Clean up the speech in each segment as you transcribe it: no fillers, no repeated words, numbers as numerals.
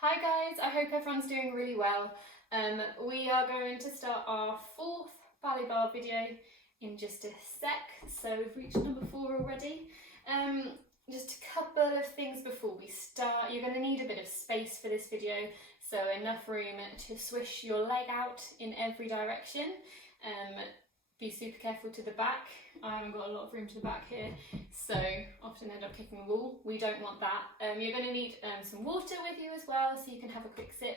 Hi guys, I hope everyone's doing really well. We are going to start our fourth Ballet Barre video in just a sec, so we've reached number 4 already. Just a couple of things before we start. You're going to need a bit of space for this video, so enough room to swish your leg out in every direction. Be super careful to the back. I haven't got a lot of room to the back here, so often end up kicking the wall. We don't want that. You're going to need some water with you as well, so you can have a quick sip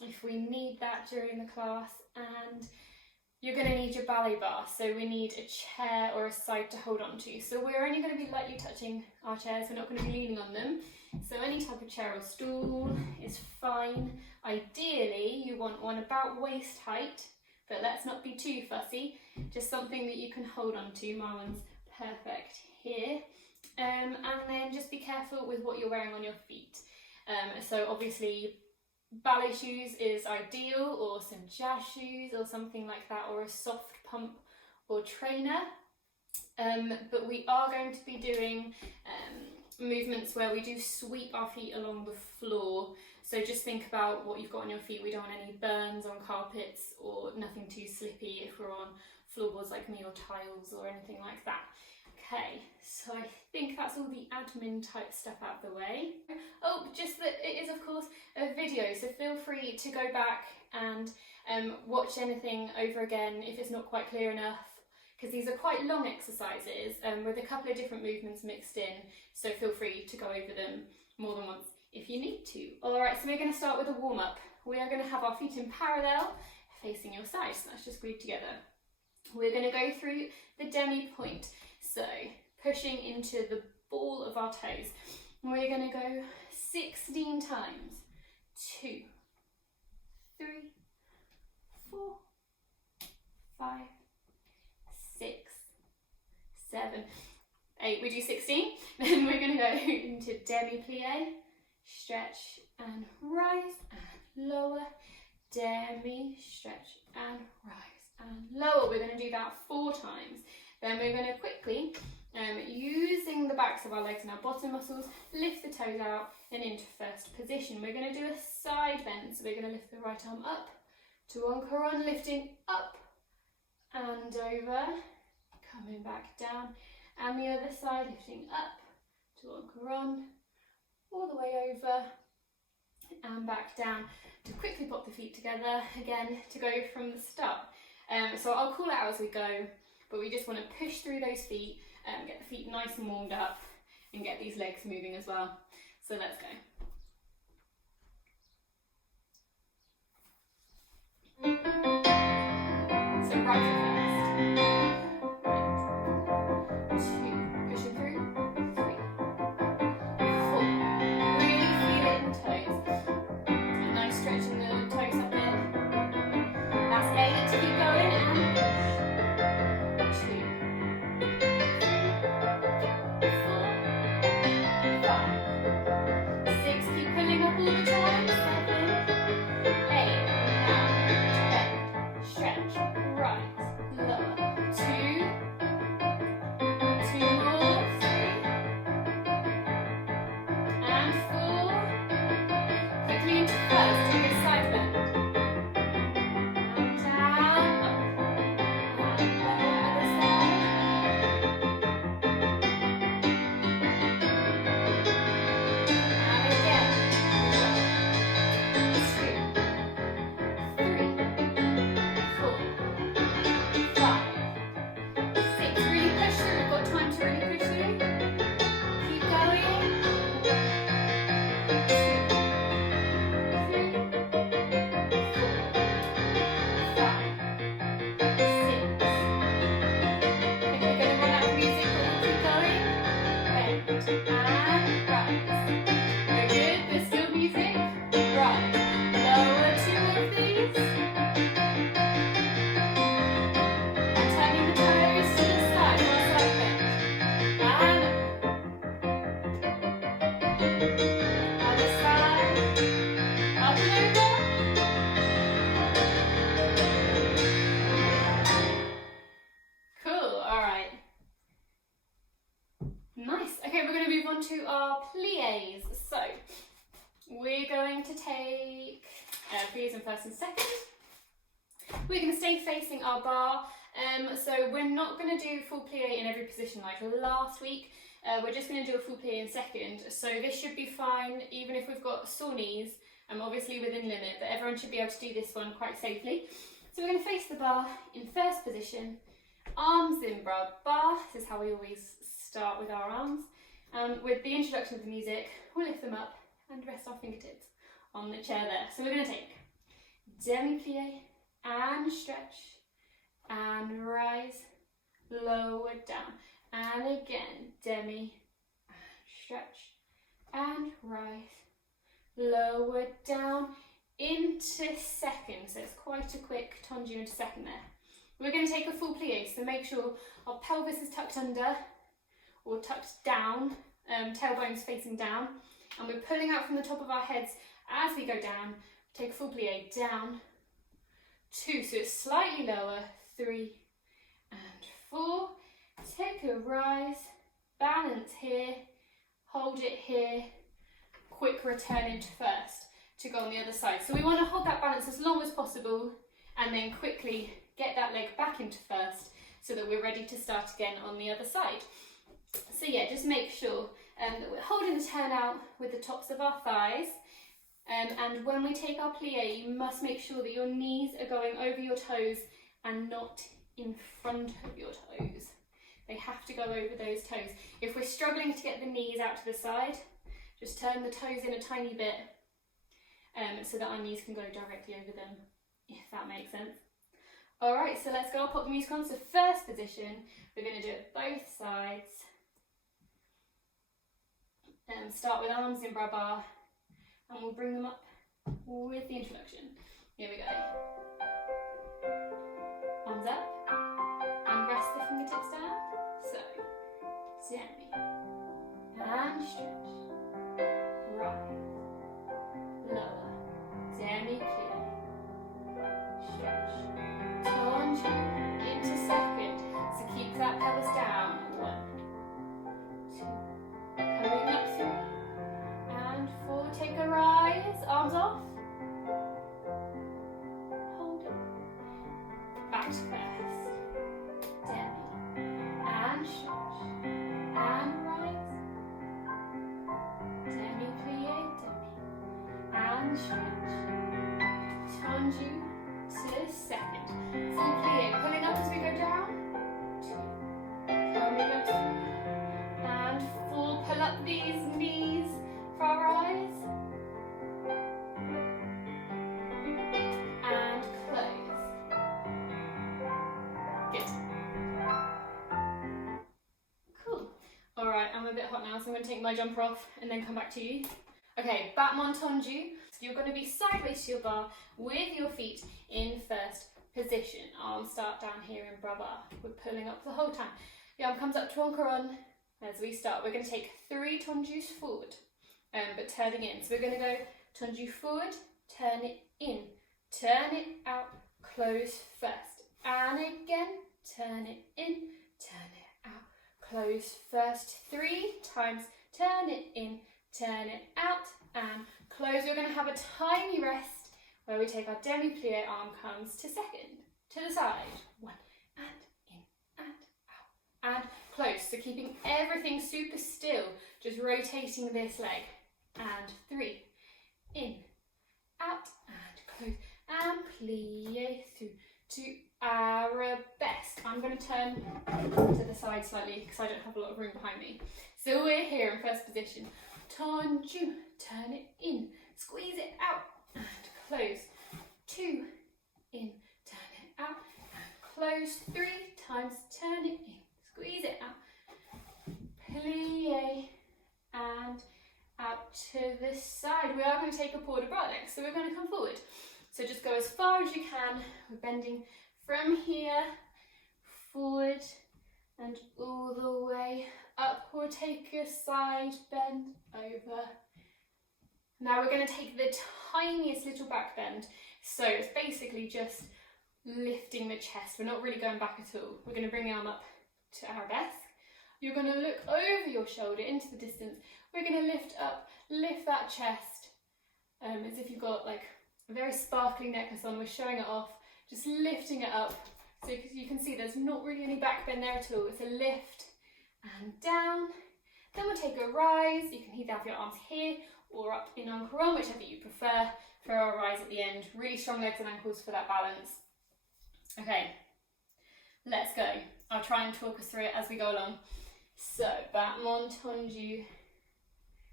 if we need that during the class. And you're going to need your ballet bar, so we need a chair or a side to hold on to. So we're only going to be lightly touching our chairs, we're not going to be leaning on them. So any type of chair or stool is fine. Ideally, you want one about waist height, but let's not be too fussy, just something that you can hold on to. My one's perfect here. And then just be careful with what you're wearing on your feet. So obviously ballet shoes is ideal, or some jazz shoes or something like that, or a soft pump or trainer. But we are going to be doing movements where we do sweep our feet along the floor. So just think about what you've got on your feet. We don't want any burns on carpets or nothing too slippy if we're on floorboards like me, or tiles or anything like that. Okay, so I think that's all the admin type stuff out of the way. Oh, just that it is of course a video, so feel free to go back and watch anything over again if it's not quite clear enough, because these are quite long exercises with a couple of different movements mixed in, so feel free to go over them more than once if you need to. Alright, so we're going to start with a warm-up. We are going to have our feet in parallel facing your side, so that's just glued together. We're going to go through the demi-point, so pushing into the ball of our toes. We're going to go 16 times. 2, 3, 4, 5, 6, 7, 8. We do 16. Then we're going to go into demi-plie, stretch and rise and lower, demi, stretch and rise and lower. We're going to do that 4 times. Then we're going to quickly, using the backs of our legs and our bottom muscles, lift the toes out and into first position. We're going to do a side bend, so we're going to lift the right arm up to Anchoron, lifting up and over, coming back down, and the other side, lifting up to Anchoron, all the way over and back down, to quickly pop the feet together again to go from the start. So I'll call it out as we go, but we just want to push through those feet, get the feet nice and warmed up and get these legs moving as well. So let's go. So right foot first. 1, 2, pushing through. 3, 4. Really feel it in the toes. A nice stretch in the toe socket. That's 8. Keep going and push. 2, 3, 4, 5, 6. Keep pulling up all the time. 7, 8. Now bend, stretch, rise, lower. 2, 2 more, 3, and 4. Quickly into first, take a side bend. And down, up, and lower, other side. And again. 2, 3, 4, 5, 6. Really push through. We've got time to really push through. Keep going. 2, 3, 4, 5, 6. I think we're going to run out of music, but we'll keep going. Bend and rise. We're good. There's still music. Rise. Lower 2 of these. And turning the toes to the side of our side bend. And other side. Up and over. Cool, alright. Nice. Okay, we're going to move on to our plies. So we're going to take pliés in first and second. We're going to stay facing our bar, so we're not going to do full plie in every position like last week. We're just going to do a full plie in second, so this should be fine even if we've got sore knees, obviously within limit, but everyone should be able to do this one quite safely. So we're going to face the bar in first position, arms in bra bar. This is how we always start with our arms. With the introduction of the music, we'll lift them up and rest our fingertips on the chair there. So we're going to take demi-plie and stretch and rise, lower down, and again demi and stretch and rise, lower down into second. So it's quite a quick tendu into second there. We're going to take a full plie, so make sure our pelvis is tucked under or tucked down, tailbones facing down, and we're pulling out from the top of our heads as we go down. Take a full plie, down, 2, so it's slightly lower, 3 and 4. Take a rise, balance here, hold it here, quick return into first to go on the other side. So we want to hold that balance as long as possible and then quickly get that leg back into first so that we're ready to start again on the other side. So yeah, just make sure that we're holding the turnout with the tops of our thighs. And when we take our plie, you must make sure that your knees are going over your toes and not in front of your toes. They have to go over those toes. If we're struggling to get the knees out to the side, just turn the toes in a tiny bit so that our knees can go directly over them, if that makes sense. All right, so let's go. I'll put the music on. So first position, we're going to do it both sides. Start with arms in bra bar, and we'll bring them up with the introduction. Here we go. Arms up, and rest the fingertips down. So, demi, and stretch, rise, lower, demi-plie, stretch, tendu into second. So keep that pelvis down. 1, 2, coming up 3, and 4. Take a rise, arms off. Hold it. Back to first. Demi, and stretch, and rise. Demi-plie, demi, and stretch. Tendu to second. Full plie, pulling up as we go down. 2, coming up 3, and 4. Pull up these knees for our eyes. And close. Good. Cool. All right, I'm a bit hot now, so I'm going to take my jumper off and then come back to you. Okay, battement tendu. So you're going to be sideways to your bar with your feet in first position. Arms start down here in bra bar. We're pulling up the whole time. The arm comes up to Ankaron. As we start, we're going to take 3 tendus forward, but turning in. So we're going to go tendu forward, turn it in, turn it out, close first, and again, turn it in, turn it out, close first. 3 times, turn it in, turn it out, and close. We're going to have a tiny rest where we take our demi-plie, arm comes to second, to the side, 1, and in, and out, and close. So keeping everything super still, just rotating this leg, and 3, in, out, and close, and plie through to arabesque. I'm going to turn to the side slightly because I don't have a lot of room behind me. So we're here in first position. Tendu, turn it in, squeeze it out, and close. 2, in, turn it out, and close. 3 times, turn it in, squeeze it out, plie, and out to the side. We are going to take a port de bras next, so we're going to come forward. So just go as far as you can. We're bending from here, forward, and all the way up. Or take a side bend over. Now we're going to take the tiniest little back bend. So it's basically just lifting the chest. We're not really going back at all. We're going to bring the arm up to arabesque. You're going to look over your shoulder into the distance. We're going to lift up, lift that chest, as if you've got like a very sparkly necklace on. We're showing it off, just lifting it up. So you can see there's not really any back bend there at all. It's a lift and down. Then we'll take a rise. You can either have your arms here or up in en couronne, whichever you prefer, for our rise at the end. Really strong legs and ankles for that balance. Okay, let's go. I'll try and talk us through it as we go along. So, battement tendu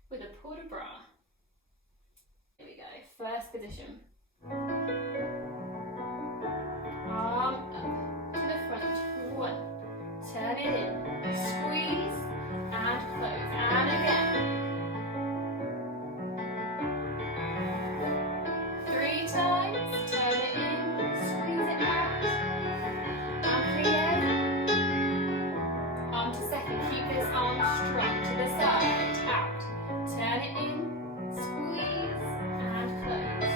with a port de bras. Here we go, first position. Arm up to the front, 1. Turn it in, squeeze and close, and again. 3 times, turn it in, squeeze it out, and plie. Arm to second, keep this arm strong to the side, out. Turn it in, squeeze and close.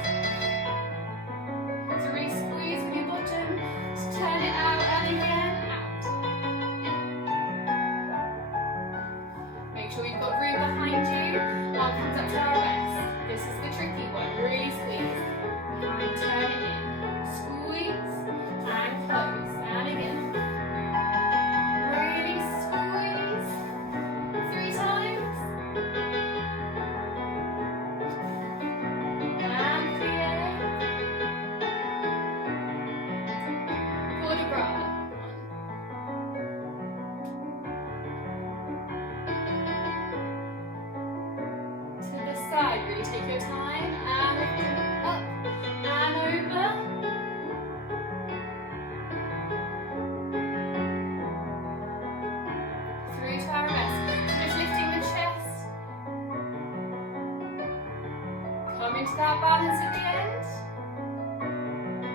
So really squeeze with your bottom, to turn it out and again, out. Make sure you've got room behind you. Arm comes up to our rest. This is the tricky one, really squeeze. And turn it in, squeeze and close, and again. Really squeeze. 3 times. And plie. Port de bras. 1. To the side, really take your time, and lift it up and over. Through to our rest. Just lifting the chest. Come into that balance at the end.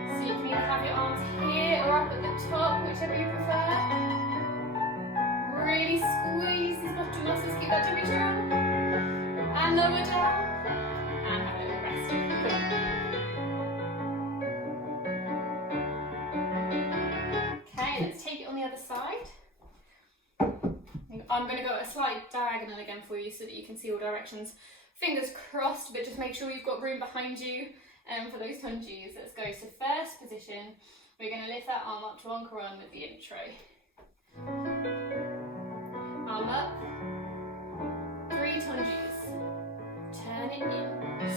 So you can either have your arms here or up at the top, whichever you prefer. Really squeeze these bottom muscles, keep that tummy strong. And lower down. And have a little rest. Cool. Okay, let's take it on the other side. I'm going to go a slight diagonal again for you so that you can see all directions. Fingers crossed, but just make sure you've got room behind you for those tundus. Let's go. So first position, we're going to lift that arm up to en couronne with the intro. Arm up. 3 tundus. Turn it in.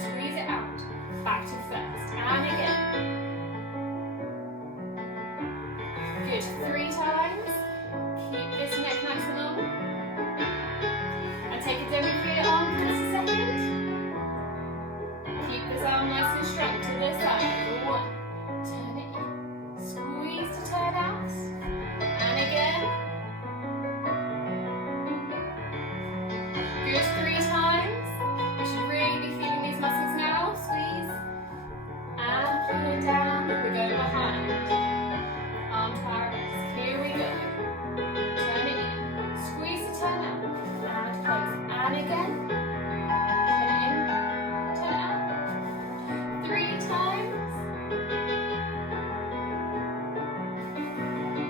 Squeeze it out. Back to first. And again. Good. 3 times. Keep this neck nice and long. And take a demi-plie arm for just a second. Keep this arm nice and strong to the side. 1. Turn it in. Squeeze to turn out. And again. Good. 3 times. You should really be feeling these muscles now. Squeeze. And pull it down. We're going behind. Arm to our rest. Here we go. Turn it in. Squeeze to turn out. And close. And again. Turn it in. Turn out. 3 times.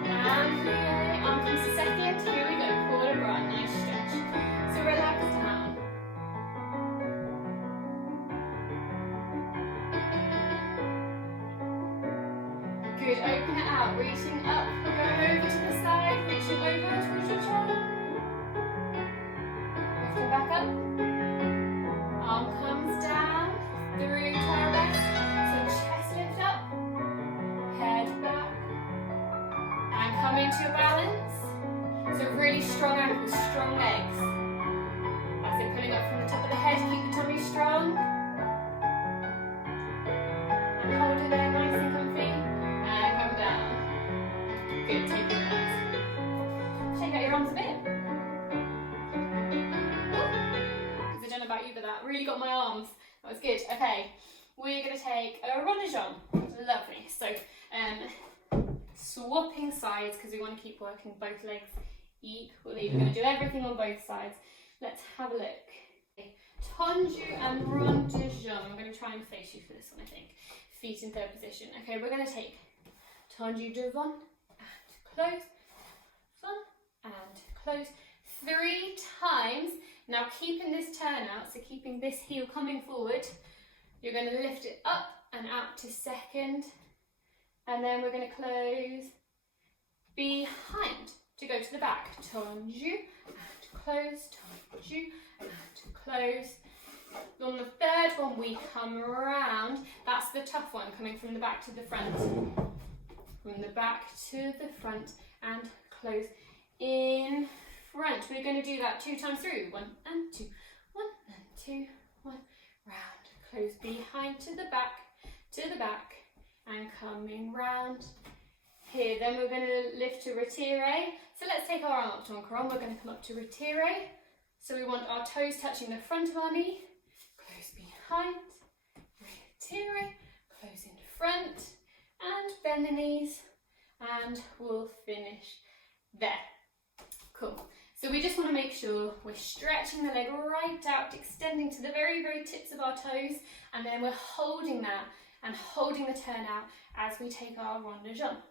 And plie. Arm comes to second. Here we go. Port de bras. Nice stretch. So relax down. Good. Open it out. Reaching up. We're going over to the side. Reaching over towards your shoulder. Lifting back up. Arm comes down. Through to our rest. So chest lift up. Head back. And come into your balance. So really strong ankles, strong legs. That's it, pulling up from the top of the head, keep the tummy strong. And hold it there nice and comfy. And come down. Good, take it relax. Shake out your arms a bit. Because I don't know about you, but that really got my arms. That was good. Okay, we're going to take a rondejambe. Lovely. So, swapping sides because we want to keep working both legs equally. We're going to do everything on both sides. Let's have a look. Tendu and rondejambe. I'm going to try and face you for this one, I think. Feet in third position. Okay, we're going to take tendu devant and close, front and close 3 times. Now keeping this turn out, so keeping this heel coming forward, You're going to lift it up and out to second, and then we're going to close behind to go to the back. Tendu and close, tendu and close. On the third one, we come around. That's the tough one, coming from the back to the front. From the back to the front and close in front. We're going to do that 2 times through. 1 and 2, 1 and 2, 1, round. Close behind to the back, and coming round here. Then we're going to lift to retire. So let's take our arm up to Anchoron. We're going to come up to retire. So we want our toes touching the front of our knee. Close behind, retire, close in front, and bend the knees, and we'll finish there. Cool. So we just want to make sure we're stretching the leg right out, extending to the very, very tips of our toes, and then we're holding that and holding the turn out as we take our rond de jambe.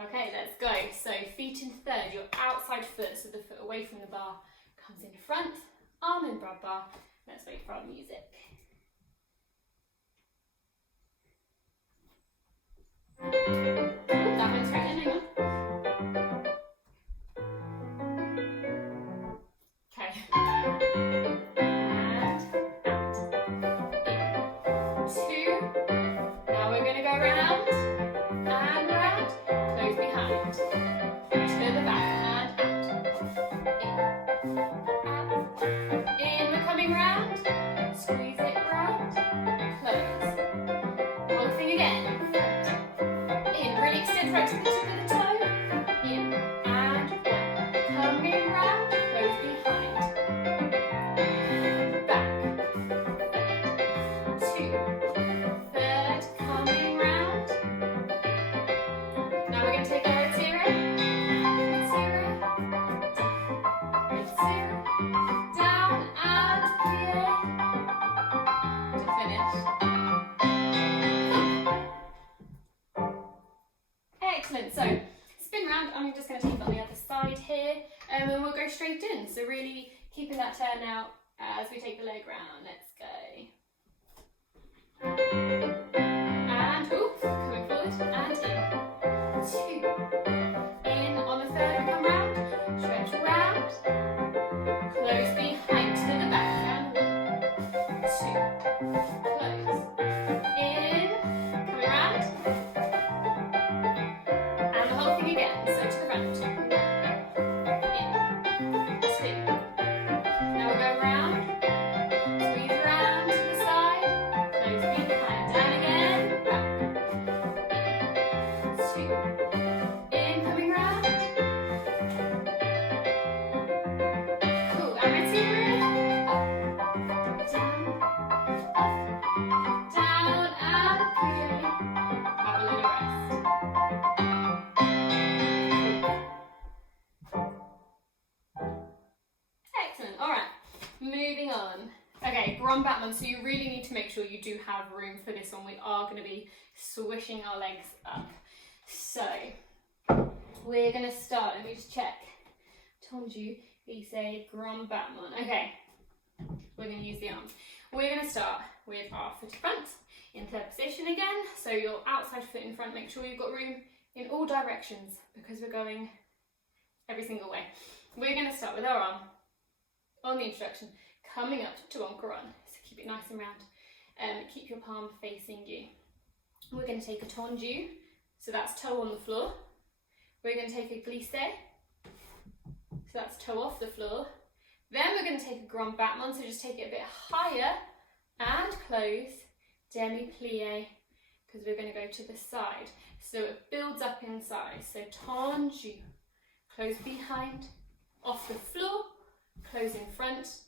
Okay, let's go. So feet in third, your outside foot, so the foot away from the bar, comes in front, arm in broad bar. Let's wait for our music. Ooh, that went straight in, hang on. Okay. And out. 2. Now we're going to go round and round. Close behind. To the back and out. In. We're coming round. Squeeze it round. Close. Whole thing again. In. Really extend right to the tip of the toe. In. And 1. Coming round. Close behind. Back. 2. Third. Coming round. Now we're going to take our retire. Retire. Down and plie. To finish. Excellent. So spin round. I'm just going to take it on the other side here, and we'll go straight in. So really keeping that turn out as we take the leg round. Let's go. And oops, coming forward and in. 2. In on the third, we come round. Stretch round. Close behind to the back and 1, 2. Close. In. Coming round. And the whole thing again. So to the front. 1. In. 2. Now we'll go round. Squeeze round to the side. Close behind. And again. Back. 2. In. Coming round. Cool. And retire. Up. Down. Up. Down and plie. Have a little rest. Excellent. All right. Moving on. Okay, grand Batman. So you really need to make sure you do have room for this one. We are going to be swishing our legs up. So we're going to start. Let me just check. Tendu, glissé, grand Batman. Okay. We're going to use the arms. We're going to start with our foot in front in third position again. So your outside foot in front, make sure you've got room in all directions because we're going every single way. We're going to start with our arm on the introduction, coming up to Anchoron. So keep it nice and round. Keep your palm facing you. We're going to take a tendu, so that's toe on the floor. We're going to take a glissé, so that's toe off the floor. Then we're going to take a grand Batman, so just take it a bit higher and close, demi-plie, because we're going to go to the side. So it builds up inside. So tendu, close behind, off the floor, close in front,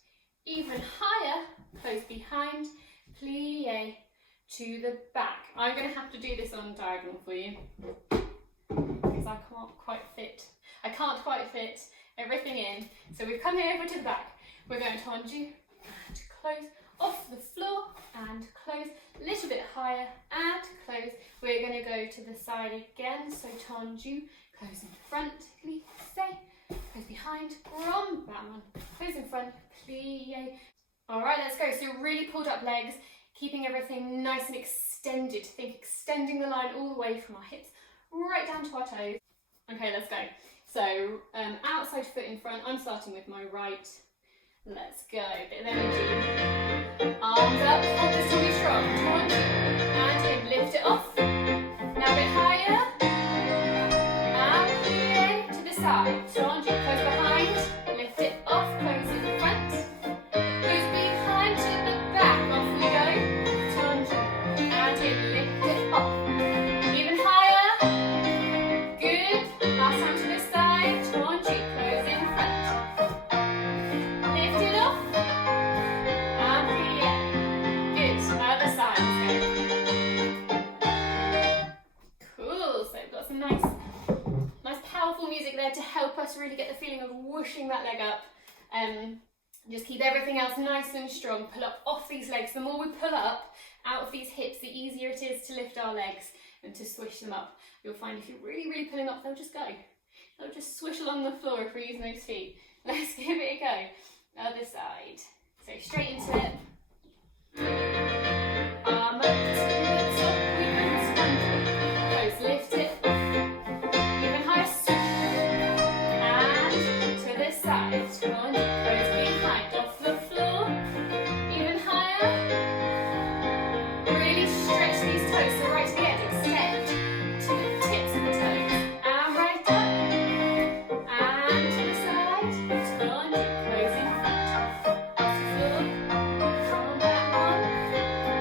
even higher, close behind, plie to the back. I'm going to have to do this on diagonal for you because I can't quite fit everything in. So we've come here over to the back. We're going to tendu and close, off the floor and close, a little bit higher and close. We're going to go to the side again. So tendu, close in front, glissé, close behind, grand Batman, close in front, plie. All right, let's go. So really pulled up legs keeping everything nice and extended. Think extending the line all the way from our hips right down to our toes. Okay, let's go. So outside foot in front, I'm starting with my right. Let's go, bit of energy. Arms up, hold this tummy strong. 1, 2, and in, lift it off. Now a bit higher. And plie to the side. 1, 2, close behind, lift it off, close in front. Goes behind to the back, off we go. 1, 2, and in, lift it off. Even higher. Good. Last time to the side. 1, 2, close in front. Lift it off. And plie. Good. Other side. Cool. So we've got some nice powerful music there to help us really get the feeling of whooshing that leg up. Just keep everything else nice and strong. Pull up off these legs. The more we pull up out of these hips, the easier it is to lift our legs and to swish them up. You'll find if you're really, really pulling up, they'll just go. They'll just swish along the floor if we're using those feet. Let's give it a go. Other side. So straight into it. Arm up to the top. We can sponge. Close, lift it. Even higher. And to this side. Sponge. Close behind. Off the floor. Even higher. Really stretch these toes. So right to the end. Extend to the tips of the toes. And right up. And to the side. Sponge. Close in front. Off the floor. Come back on.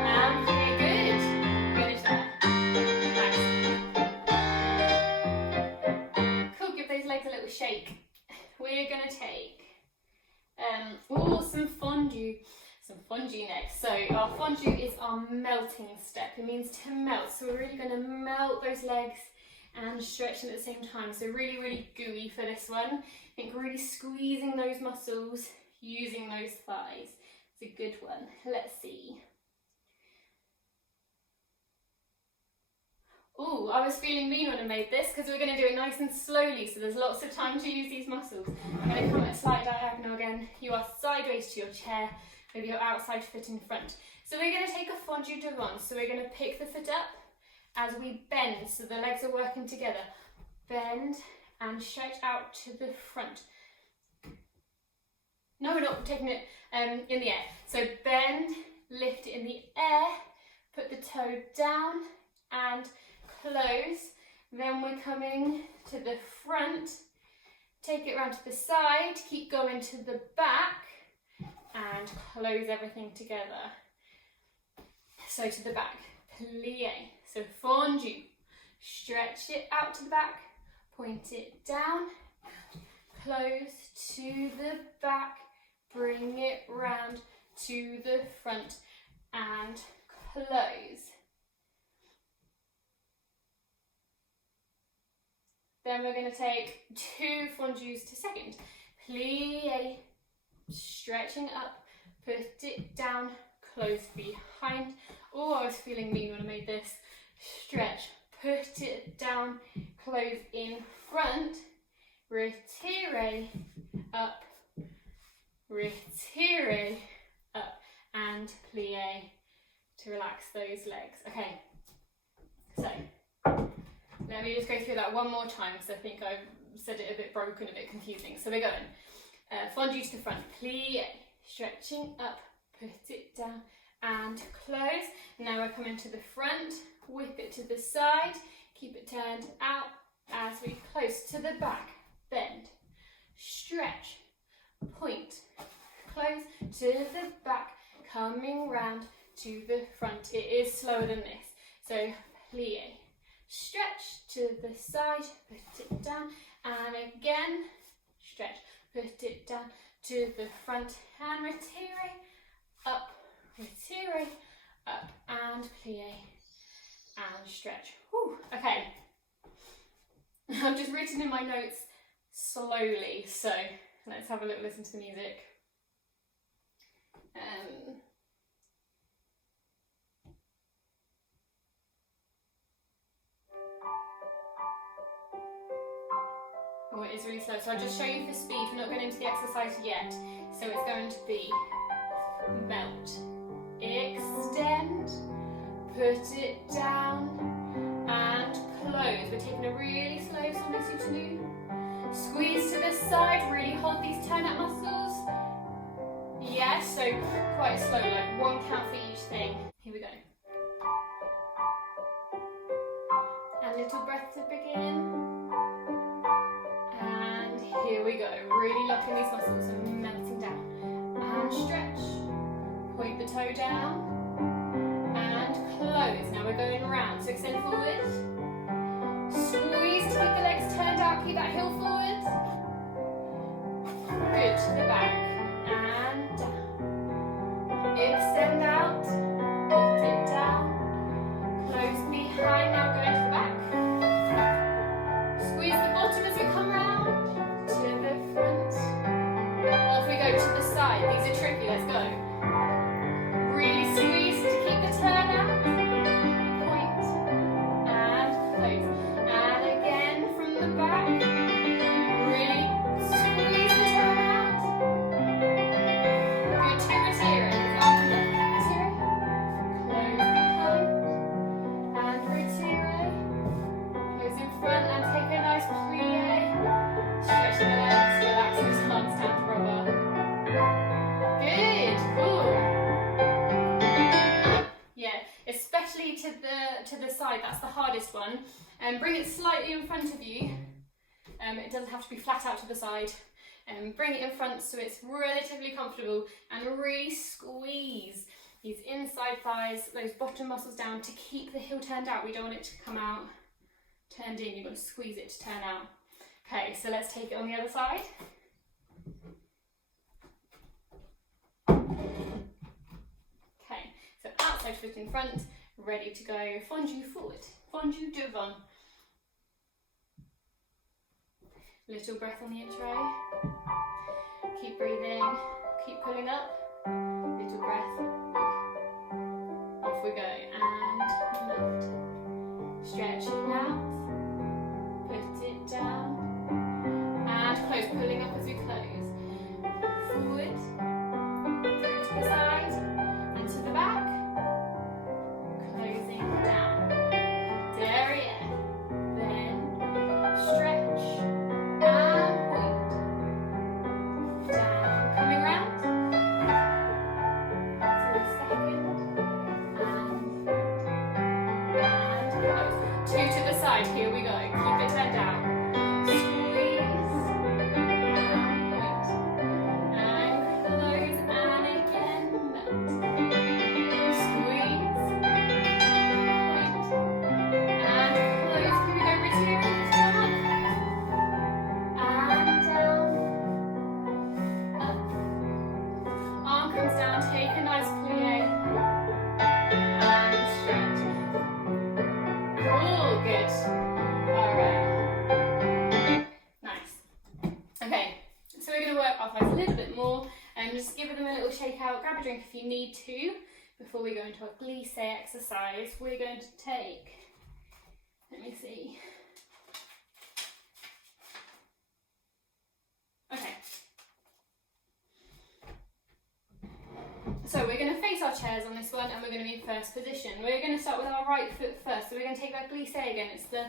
And plie. Good. Finish there. Nice. Cool. Give those legs a little shake. We're going to take some fondue. Some fondue next. So our fondue is our melting step. It means to melt. So we're really going to melt those legs and stretch them at the same time. So really, really gooey for this one. I think really squeezing those muscles, using those thighs. It's a good one. Let's see. Oh, I was feeling mean when I made this because we're going to do it nice and slowly, so there's lots of time to use these muscles. I'm going to come at a slight diagonal again. You are sideways to your chair with your outside foot in front. So we're going to take a fondue devant. So we're going to pick the foot up as we bend, so the legs are working together. Bend and stretch out to the front. No, we're not taking it in the air. So bend, lift it in the air, put the toe down and close. Then we're coming to the front, take it round to the side, keep going to the back and close everything together. So to the back, plie. So fondue, stretch it out to the back, point it down, close to the back, bring it round to the front and close. Then we're going to take 2 fondues to second. Plie, stretching up, put it down, close behind. Oh, I was feeling mean when I made this. Stretch, put it down, close in front, retire, up, retire, up, and plie to relax those legs. Okay, so let me just go through that one more time because I think I've said it a bit broken, a bit confusing. So we're going fondue to the front, plie, stretching up, put it down and close. Now we're coming to the front, whip it to the side, keep it turned out as we close to the back, bend, stretch, point, close to the back, coming round to the front. It is slower than this. So plie, stretch to the side, put it down, and again, stretch, put it down to the front, and retire, up, and plie, and stretch. Whew. Okay, I've just written in my notes slowly, so let's have a little listen to the music. Oh, it is really slow, so I'll just show you for speed. We're not going into the exercise yet. So it's going to be melt, extend, put it down, and close. We're taking a really slow somersault. Squeeze to the side, really hold these turnout muscles. Yes, so quite slow, like one count for each thing. Here we go. A little breath to begin. And here we go. Really locking these muscles and melting down. And stretch. Point the toe down. And close. Now we're going round. So extend forward. Squeeze to keep the legs turned out. Keep that heel forward. Good. To the back. And down. Extend out. Put it down. Close behind. Now going to the back. Squeeze the bottom as we come round. To the front. Off we go to the side. These are tricky. Let's go. Really squeeze to keep the turn out. Point. And close. And again from the back. Really squeeze the turn out. Good to retire. Arm to retire. Close behind. And retire. Close in front and take a nice plie. Stretch the legs, relax those arms down proper. Good, cool. Yeah, especially to the side, that's the hardest one. And bring it slightly in front of you. It doesn't have to be flat out to the side. Bring it in front so it's relatively comfortable and really squeeze these inside thighs, those bottom muscles down to keep the heel turned out. We don't want it to come out turned in, you've got to squeeze it to turn out. Okay, so let's take it on the other side. Okay, so outside foot in front, ready to go. Fondue forward, fondue devant. Little breath on the in-tray. Keep breathing, keep pulling up. Little breath. Off we go, and lift. Stretching out. Put it down. And close, pulling up as we close. Forward. Through to the side. And to the back. Closing down. Derriere. Then stretch. And point. Down. Coming round. For a second. And close. Two to the side. Here we go. Keep it turned down. Squeeze. And point. And close. And again. Melt. Squeeze. Point. And close. Here we go. Retire. Down. And down. Up. Arm comes down. Take a nice plie. And stretch. Cool. Good. Alright. Nice. Okay. So we're going to work our thighs a little bit more and just give them a little shake out. Grab a drink if you need to. Before we go into our glisse exercise, we're going to take, let me see. Okay. So we're going to face our chairs on this one and we're going to be in first position. We're going to start with our right foot first. So we're going to take that glisse again. It's the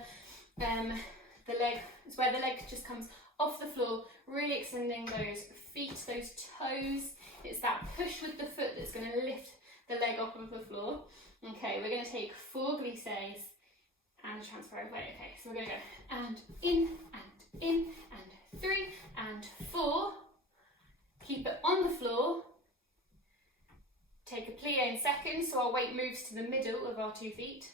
leg, it's where the leg just comes off the floor, really extending those feet, those toes. It's that push with the foot that's going to lift the leg off of the floor. Okay, we're going to take 4 glisses and transfer away. Okay, so we're going to go and in, and 3, and 4. Keep it on the floor. Take a plie in second, so our weight moves to the middle of our 2 feet.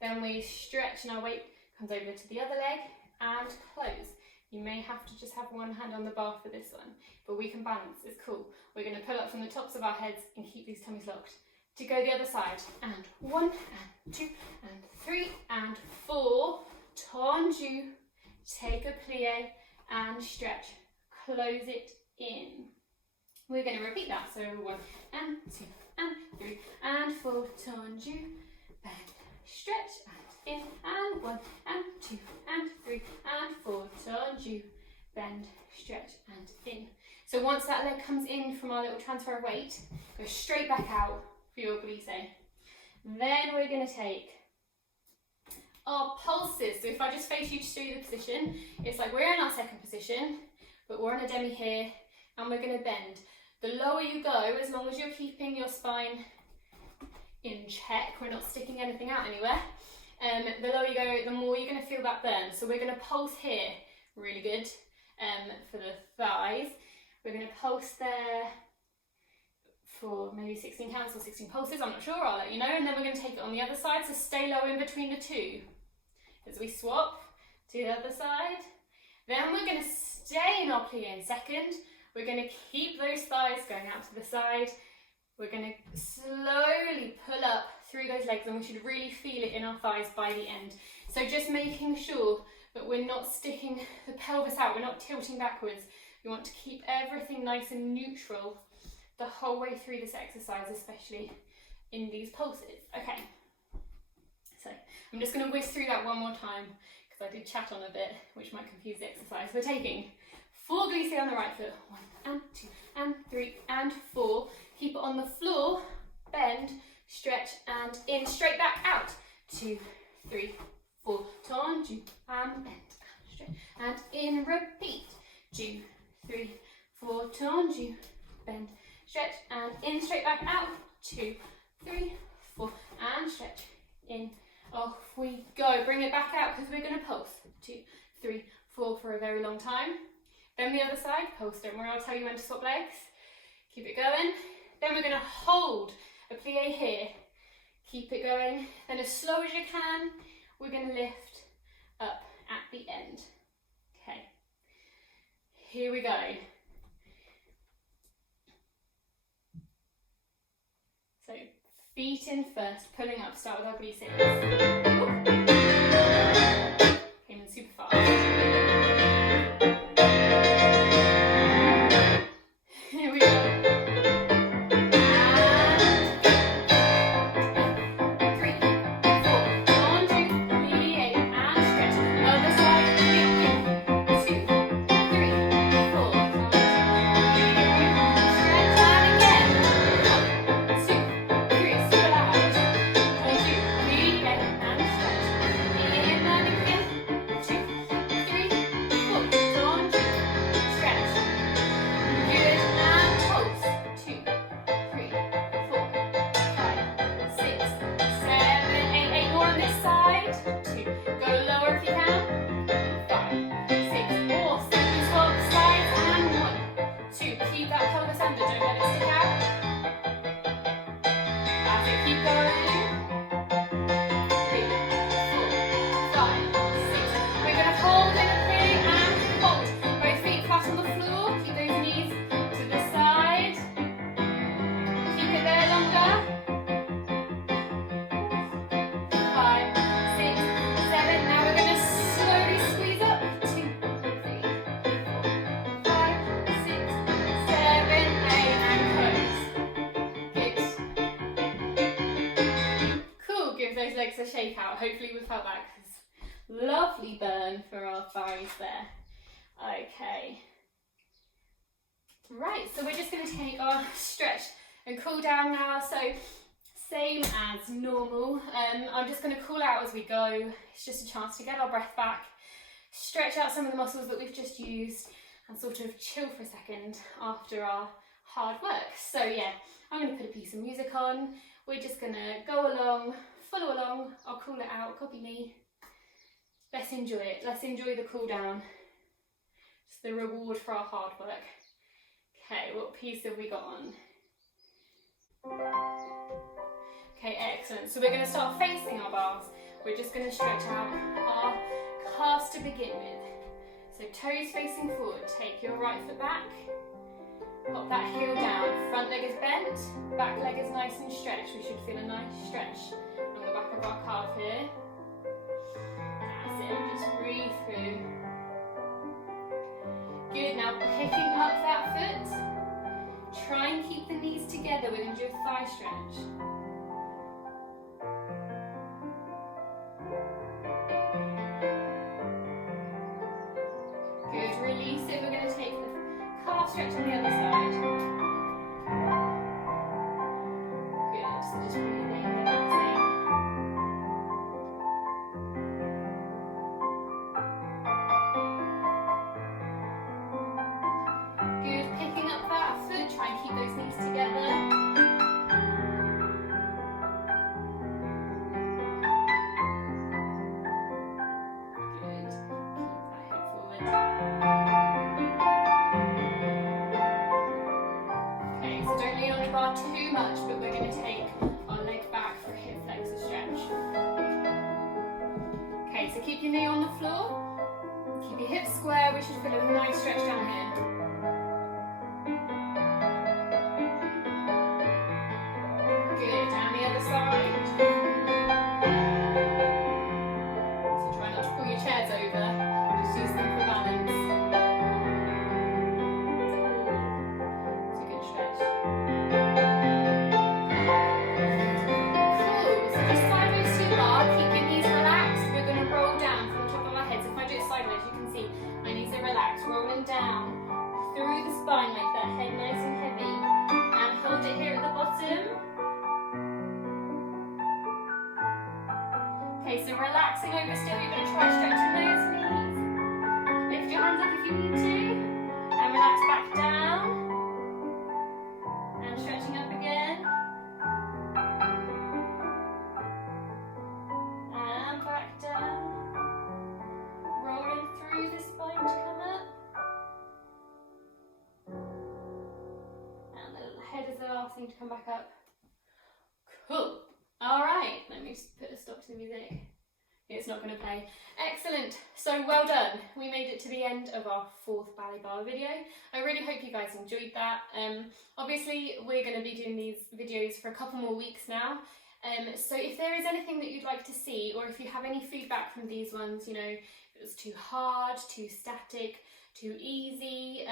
Then we stretch and our weight comes over to the other leg and close. You may have to just have one hand on the bar for this one, but we can balance, it's cool. We're going to pull up from the tops of our heads and keep these tummies locked. To go the other side, and 1, and 2, and 3, and 4. Tendu, take a plie and stretch, close it in. We're going to repeat that, so 1, and 2, and 3, and 4. Tendu, bend, stretch, and in, and 1, and 2, and 3, and 4. Tendu, bend, stretch, and in. So once that leg comes in from our little transfer of weight, go straight back out for your glisse. Then we're going to take our pulses. So if I just face you to show you the position, it's like we're in our second position, but we're on a demi here, and we're going to bend. The lower you go, as long as you're keeping your spine in check, we're not sticking anything out anywhere, the lower you go, the more you're going to feel that burn. So we're going to pulse here, really good, for the thighs. We're going to pulse there for maybe 16 counts or 16 pulses, I'm not sure, I'll let you know. And then we're going to take it on the other side, so stay low in between the two. As we swap to the other side. Then we're going to stay in our plie in second. We're going to keep those thighs going out to the side. We're going to slowly pull up through those legs, and we should really feel it in our thighs by the end. So just making sure that we're not sticking the pelvis out, we're not tilting backwards. We want to keep everything nice and neutral the whole way through this exercise, especially in these pulses. Okay, so I'm just going to whiz through that one more time because I did chat on a bit, which might confuse the exercise. We're taking 4 glisse on the right foot, 1 and 2 and 3 and 4. Keep it on the floor, bend, stretch and in, straight back out. 2, 3, 4, tendu and bend, stretch and in, repeat. 2, 3, 4, tendu, bend, stretch and in, straight back out. 2, 3, 4 and stretch in. Off we go. Bring it back out because we're going to pulse. 2, 3, 4 for a very long time. Then the other side, pulse. Don't worry, I'll tell you when to swap legs. Keep it going. Then we're going to hold a plie here. Keep it going. Then as slow as you can, we're going to lift up at the end. Okay. Here we go. So feet in first, pulling up, start with our glisses. Came in super fast. Here we go. A shake out. Hopefully we felt that, because lovely burn for our thighs there. Okay, right, so we're just going to take our stretch and cool down now. So same as normal. I'm just going to cool out as we go. It's just a chance to get our breath back, stretch out some of the muscles that we've just used, and sort of chill for a second after our hard work. So yeah, I'm going to put a piece of music on. We're just going to go along, follow along. I'll call it out, copy me. Let's enjoy it. Let's enjoy the cool down. It's the reward for our hard work. Okay, what piece have we got on? Okay, excellent. So we're going to start facing our bars. We're just going to stretch out our calves to begin with. So toes facing forward. Take your right foot back. Pop that heel down. Front leg is bent. Back leg is nice and stretched. We should feel a nice stretch on the back of our calf here. That's it. Just breathe through. Good. Now picking up that foot. Try and keep the knees together. We're going to do a thigh stretch. Good. Release it. We're going to take the calf stretch on the other side. Good. Don't lean on the bar too much, but we're going to take our leg back for a hip flexor stretch. Okay, so keep your knee on the floor. Keep your hips square. We should feel a nice stretch down here. Good, down the other side. So try not to pull your chairs over, just use them for balance. It's a good stretch. Cool, so just sideways to your bar, keep your knees relaxed. We're going to roll down from the top of our heads. If I do it sideways, you can see my knees are relaxed, rolling down through the spine like that, head nice and heavy. And hold it here at the bottom. Okay, so relaxing over still, you're going to try stretching those knees. Lift your hands up if you need to. And relax back down. And stretching up again. And back down. Rolling through the spine to come up. And the head is the last thing to come back up. Cool. Alright, let me just put a stop to the music. It's not going to play. Excellent. So well done. We made it to the end of our 4th Ballet Barre video. I really hope you guys enjoyed that. Obviously, we're going to be doing these videos for a couple more weeks now. So if there is anything that you'd like to see, or if you have any feedback from these ones, you know, if it was too hard, too static, too easy,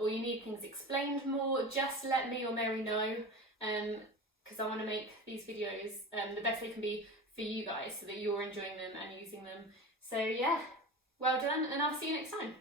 or you need things explained more, just let me or Mary know. Because I want to make these videos the best they can be for you guys so that you're enjoying them and using them. So yeah, well done, and I'll see you next time.